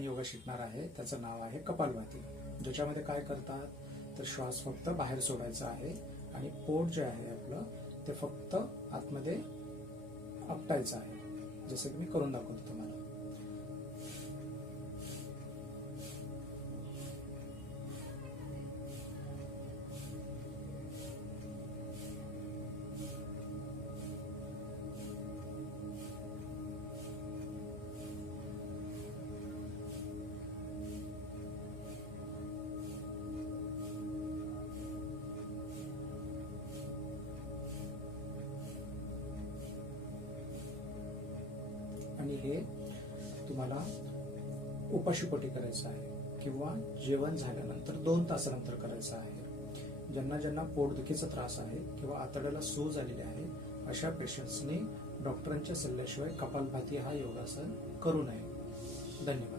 योगा शिकणार आहे त्याचं नाव आहे कपालभाती, ज्याच्यामध्ये काय करतात तर श्वास फक्त बाहेर सोडायचा आहे आणि पोट जे आहे आपलं ते फक्त आतमध्ये आपटायचं आहे, जसं की मी करून दाखवतो तुम्हाला. आणि हे तुम्हाला उपाशीपोटी करायचं आहे किंवा जेवण झाल्यानंतर 2 तासानंतर करायचं आहे. ज्यांना ज्यांना पोटदुखीचा त्रास आहे किंवा आतड्याला सूज आलेली आहे अशा पेशंट्सनी डॉक्टरांच्या सल्ल्याशिवाय कपालभाती हा योगासन करू नये. धन्यवाद.